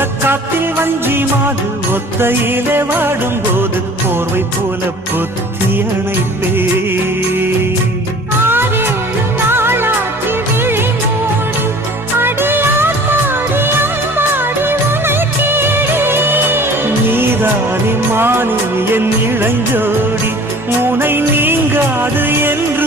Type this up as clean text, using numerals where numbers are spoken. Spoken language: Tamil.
காத்தில் வஞ்சி மாது ஒத்தையிலே வாடும் போது போர்வை போல பொத்தி அணைப்பே. நீதானே மானே என் இளஞ்சோடி, உனை நீங்காது என்று